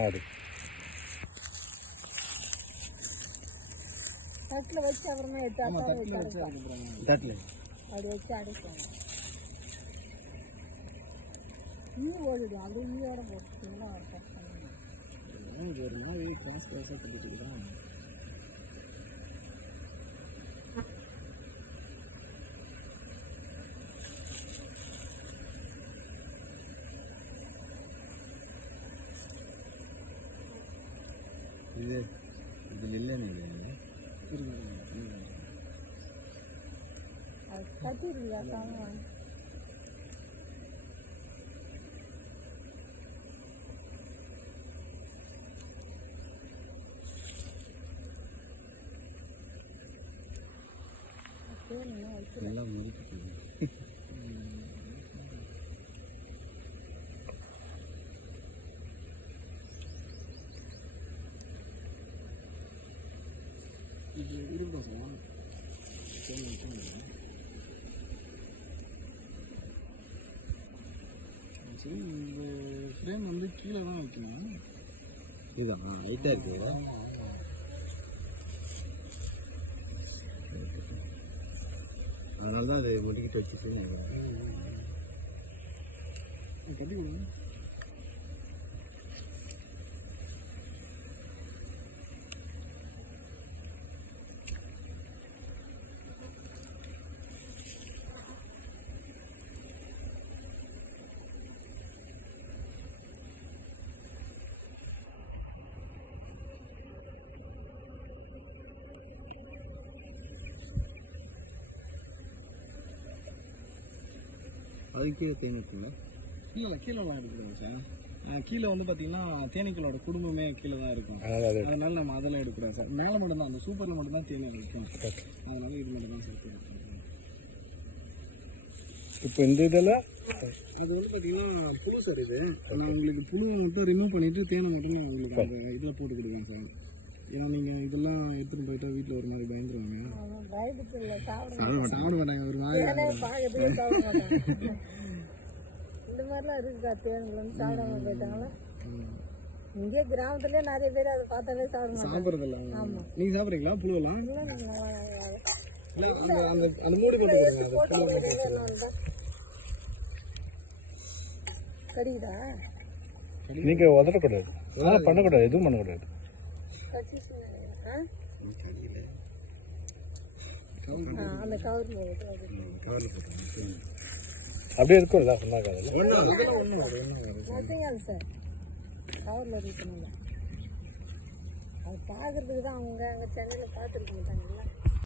ஆடு தட்டில் வச்சு அப்புறமா எடுத்து தட்டில் அப்படி வச்சு அடைப்பாங்க. ஓடிடும் அப்படியே ஈயோட போட்டுட்டீங்கன்னா ஒரு மாதிரி கிராஸ் கிராஸாக கட்டிட்டு தான் இது இல்லைன்னு அது கட்டிடுங்களா சாமான் எல்லாம் முறுக்கு இது இருக்கும் சரி. இந்த ஃப்ரேம் வந்து கீழே தான் வைக்கணும். இதுதான் ஹைட்டாக இருக்குது. அதனால தான் அது முடிக்கிட்டு வச்சுட்டு கட்டி கொடுங்க. அதுக்கு கீழே தேன் இருக்குங்களா? இல்லை கீழெல்லாம் எடுக்கிறோம் சார். கீழே வந்து பார்த்தீங்கன்னா தேனீக்களோட குடும்பமே கீழே தான் இருக்கும். அதனால நம்ம அதெல்லாம் எடுக்கிறோம் சார். மேலே மட்டும்தான் அந்த சூப்பரில் மட்டும்தான் தேனி இருக்கும். அதனால இது மட்டும் தான் சார். இப்போ இந்த இதில் அது வந்து பார்த்தீங்கன்னா புழு சார். இது நான் உங்களுக்கு புழுவை மட்டும் ரிமூவ் பண்ணிவிட்டு தேனை மட்டும் நான் உங்களுக்கு அந்த இதில் போட்டு கொடுக்குறேன் சார். ஏன்னா நீங்கள் இதெல்லாம் எடுத்துகிட்டு போயிட்டா வீட்டில் ஒரு மாதிரி பயந்துருவாங்க. சாப்பிட மாட்டாங்க ஒரு மாதிரி. இந்த மாதிரிலாம் இருக்குதா தேன்கள் வந்து சாப்பிடாம போயிட்டாங்களா? இங்கே கிராமத்துலேயே நிறைய பேர் அதை பார்த்தாவே சாப்பிட்றது இல்லை. ஆமாம். நீங்கள் சாப்பிட்றீங்களா புழுவெல்லாம்? இல்லை அந்த மூடி போட்டு கடிக்குதா? நீங்கள் உதறக்கூடாது, அதெல்லாம் பண்ணக்கூடாது, எதுவும் பண்ணக்கூடாது. அந்த கவர் அப்படியே இருக்கும்ல சொன்னாங்க. சார் கவரில் இருக்கணும்ல. அது பார்க்கறதுக்கு தான் அவங்க அங்கே சென்னையில் பார்த்துருக்க மாட்டாங்கல்ல.